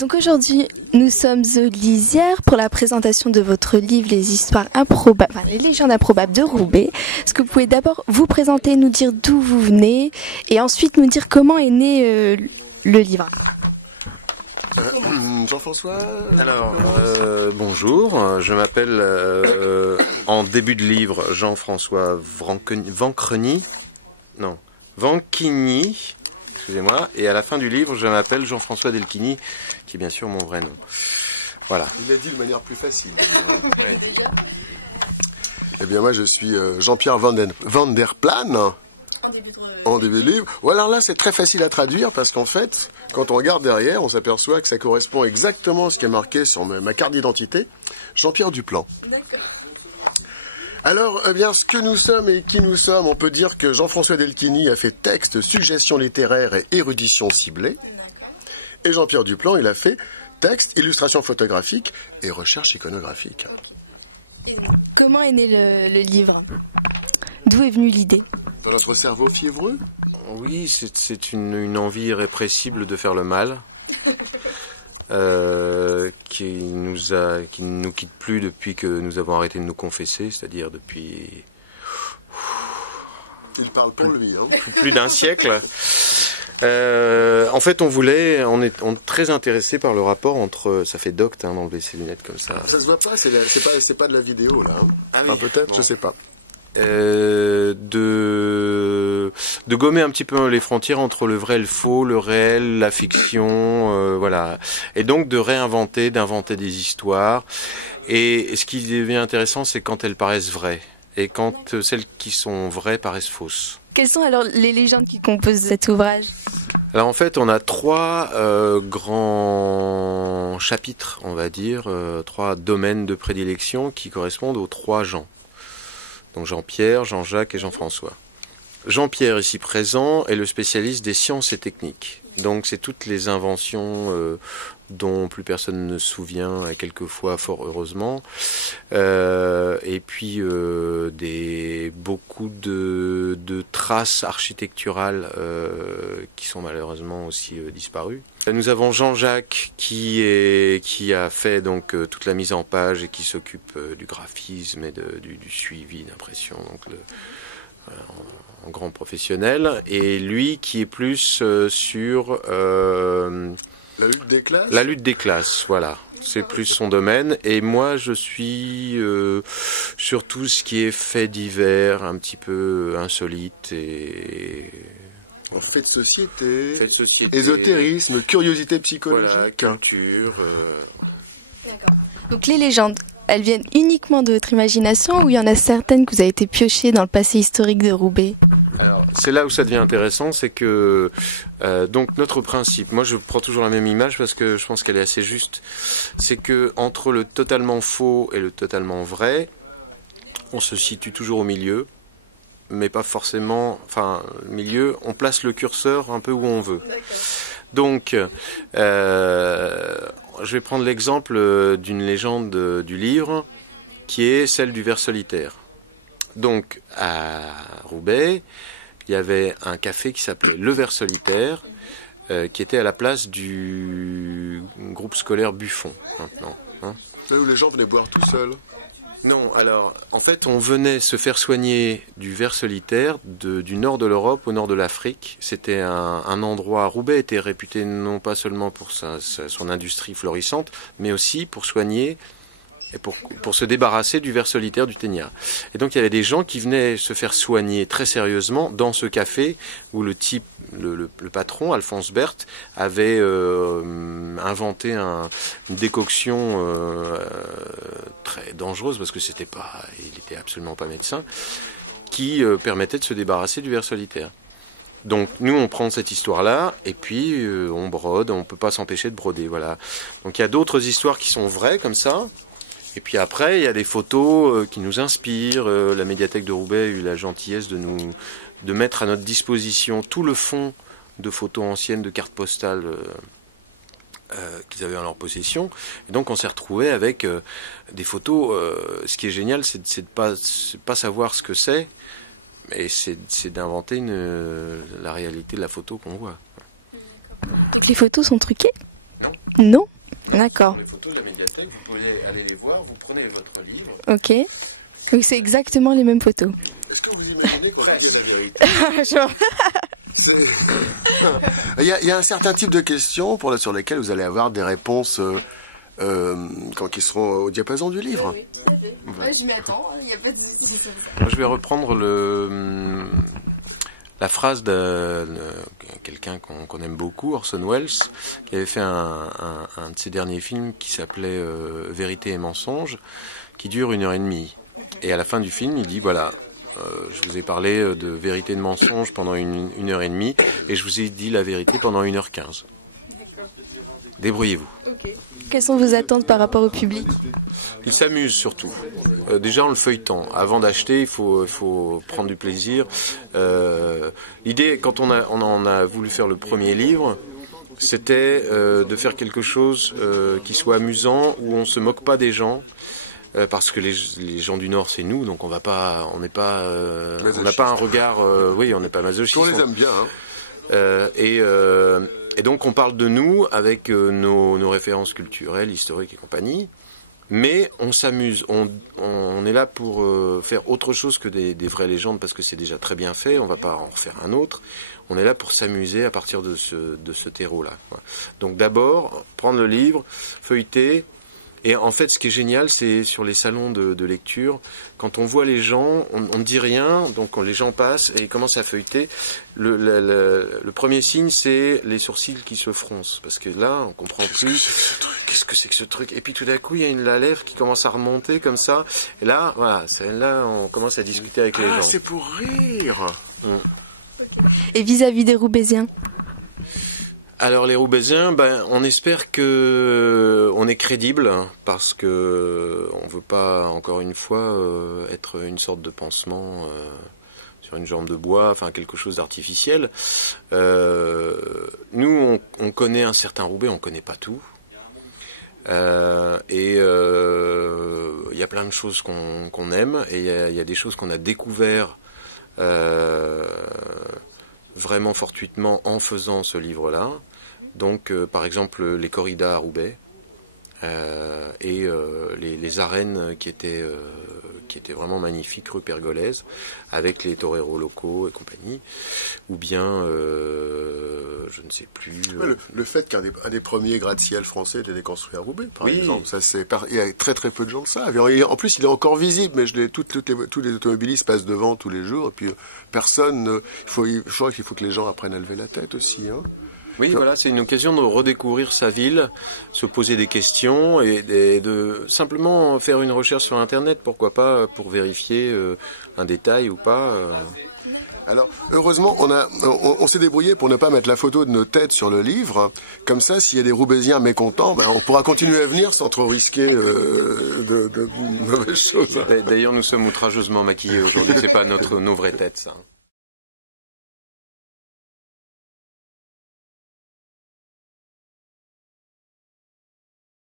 Donc aujourd'hui, nous sommes aux Lisières pour la présentation de votre livre Les histoires improbables, les légendes improbables de Roubaix. Est-ce que vous pouvez d'abord vous présenter, nous dire d'où vous venez et ensuite nous dire comment est né le livre? Jean-François. Alors, bonjour, je m'appelle en début de livre Jean-François Vanquigny, excusez-moi, et à la fin du livre je m'appelle Jean-François Delquigny, qui est bien sûr mon vrai nom. Voilà. Il l'a dit de manière plus facile. Ouais. Eh bien moi je suis Jean-Pierre Van der Plaan. En début de livre. Ou alors là, c'est très facile à traduire parce qu'en fait, quand on regarde derrière, on s'aperçoit que ça correspond exactement à ce qui est marqué sur ma carte d'identité. Jean-Pierre Duplan. D'accord. Alors, eh bien, ce que nous sommes et qui nous sommes, on peut dire que Jean-François Delquigny a fait texte, suggestions littéraires et érudition ciblée. Et Jean-Pierre Duplan, il a fait texte, illustration photographique et recherche iconographique. Et comment est né le livre? D'où est venue l'idée? Dans notre cerveau fiévreux? Oui, c'est une envie irrépressible de faire le mal, qui ne nous quitte plus depuis que nous avons arrêté de nous confesser, c'est-à-dire depuis... Il parle pour lui, hein. Plus d'un siècle. En fait, on est très intéressé par le rapport entre... Ça fait docte d'enlever ses lunettes comme ça. Ça se voit pas, c'est pas de la vidéo, là. Hein. Ah enfin, oui, peut-être, bon. je sais pas. De gommer un petit peu les frontières entre le vrai et le faux, le réel, la fiction, voilà. Et donc d'inventer des histoires. Et ce qui devient intéressant, c'est quand elles paraissent vraies. Et quand celles qui sont vraies paraissent fausses. Quelles sont alors les légendes qui composent cet ouvrage? Alors en fait, on a trois grands chapitres, on va dire, trois domaines de prédilection qui correspondent aux trois Jean. Donc Jean-Pierre, Jean-Jacques et Jean-François. Jean-Pierre, ici présent, est le spécialiste des sciences et techniques. Donc c'est toutes les inventions dont plus personne ne se souvient, et quelquefois fort heureusement. Et puis beaucoup de traces architecturales qui sont malheureusement aussi disparues. Nous avons Jean-Jacques qui a fait donc toute la mise en page et qui s'occupe du graphisme et du suivi d'impression, donc en grand professionnel, et lui qui est plus sur la lutte des classes. La lutte des classes, voilà. C'est plus son domaine. Et moi, je suis sur tout ce qui est fait divers, un petit peu insolite et... Fait de société, ésotérisme, curiosité psychologique, voilà, culture. D'accord. Donc les légendes, elles viennent uniquement de votre imagination ou il y en a certaines que vous avez été piochées dans le passé historique de Roubaix? Alors, c'est là où ça devient intéressant, c'est que donc notre principe, moi je prends toujours la même image parce que je pense qu'elle est assez juste, c'est que entre le totalement faux et le totalement vrai, on se situe toujours au milieu, mais pas forcément, enfin, le milieu, on place le curseur un peu où on veut. Donc, je vais prendre l'exemple d'une légende du livre, qui est celle du ver solitaire. Donc, à Roubaix, il y avait un café qui s'appelait Le Ver Solitaire, qui était à la place du groupe scolaire Buffon, maintenant. Hein. Là où les gens venaient boire tout seuls. Non, alors, en fait, on venait se faire soigner du ver solitaire du nord de l'Europe au nord de l'Afrique. C'était un endroit, Roubaix était réputé non pas seulement pour son industrie florissante, mais aussi pour soigner et pour se débarrasser du ver solitaire du ténia. Et donc, il y avait des gens qui venaient se faire soigner très sérieusement dans ce café où le patron, Alphonse Berthe, avait inventé une décoction très dangereuse parce que il était absolument pas médecin, qui permettait de se débarrasser du ver solitaire. Donc nous on prend cette histoire-là et puis on brode, on peut pas s'empêcher de broder, voilà. Donc il y a d'autres histoires qui sont vraies comme ça. Et puis après, il y a des photos qui nous inspirent. La médiathèque de Roubaix a eu la gentillesse de mettre à notre disposition tout le fonds de photos anciennes, de cartes postales qu'ils avaient en leur possession. Et donc on s'est retrouvé avec des photos. Ce qui est génial, c'est de pas savoir ce que c'est, mais c'est d'inventer la réalité de la photo qu'on voit. Donc les photos sont truquées? Non. Non. D'accord. Les photos de la médiathèque, vous pouvez aller les voir, vous prenez votre livre. Ok. Donc c'est exactement les mêmes photos. Est-ce que vous imaginez qu'on dit la vérité? Genre... Il y a un certain type de questions sur lesquelles vous allez avoir des réponses qui seront au diapason du livre. Oui, tout à fait. Ouais, je m'y attends, il n'y a pas de souci. Je vais reprendre la phrase de quelqu'un qu'on aime beaucoup, Orson Welles, qui avait fait un de ses derniers films qui s'appelait Vérité et mensonge, qui dure 1h30. Et à la fin du film, il dit voilà, je vous ai parlé de vérité et de mensonge pendant 1h30 et je vous ai dit la vérité pendant 1h15. Débrouillez-vous. Okay. Quelles sont vos attentes par rapport au public? Il s'amuse surtout. Déjà en le feuilletant. Avant d'acheter, il faut prendre du plaisir. L'idée, quand on en a voulu faire le premier livre, c'était de faire quelque chose qui soit amusant, où on se moque pas des gens. Parce que les gens du Nord, c'est nous, donc on n'a pas un regard, oui, on n'est pas masochiste. On les aime bien. Hein. Et donc on parle de nous avec nos références culturelles, historiques et compagnie, mais on s'amuse, on est là pour faire autre chose que des vraies légendes parce que c'est déjà très bien fait, on ne va pas en refaire un autre. On est là pour s'amuser à partir de ce terreau-là. Donc d'abord, prendre le livre, feuilleter. Et en fait, ce qui est génial, c'est sur les salons de lecture, quand on voit les gens, on ne dit rien, donc les gens passent et ils commencent à feuilleter. Le premier signe, c'est les sourcils qui se froncent, parce que là, on comprend plus. Qu'est-ce que c'est que ce truc? Et puis tout d'un coup, il y a la lèvre qui commence à remonter comme ça. Et là, voilà, là, on commence à discuter avec les gens. Ah, c'est pour rire. Et vis-à-vis des Roubaisiens? Alors les Roubaisiens, on espère que on est crédible parce que on veut pas encore une fois être une sorte de pansement sur une jambe de bois, enfin quelque chose d'artificiel. Nous, on connaît un certain Roubaix, on connaît pas tout. Et il y a plein de choses qu'on aime et il y a des choses qu'on a découvert vraiment fortuitement en faisant ce livre-là. Donc, par exemple, les corridas à Roubaix et les arènes qui étaient vraiment magnifiques rue Pergolèse, avec les toreros locaux et compagnie, ou bien, je ne sais plus... Le fait qu'un des premiers gratte-ciel français était construit à Roubaix, par exemple, il y a très très peu de gens de ça. En plus, il est encore visible, mais tous les automobilistes passent devant tous les jours, et puis personne... je crois qu'il faut que les gens apprennent à lever la tête aussi, hein. Oui, voilà, c'est une occasion de redécouvrir sa ville, se poser des questions et de simplement faire une recherche sur Internet, pourquoi pas, pour vérifier un détail ou pas. Alors, heureusement, on s'est débrouillé pour ne pas mettre la photo de nos têtes sur le livre. Comme ça, s'il y a des Roubaisiens mécontents, on pourra continuer à venir sans trop risquer de mauvaises choses. D'ailleurs, nous sommes outrageusement maquillés aujourd'hui, c'est pas nos vraies têtes, ça.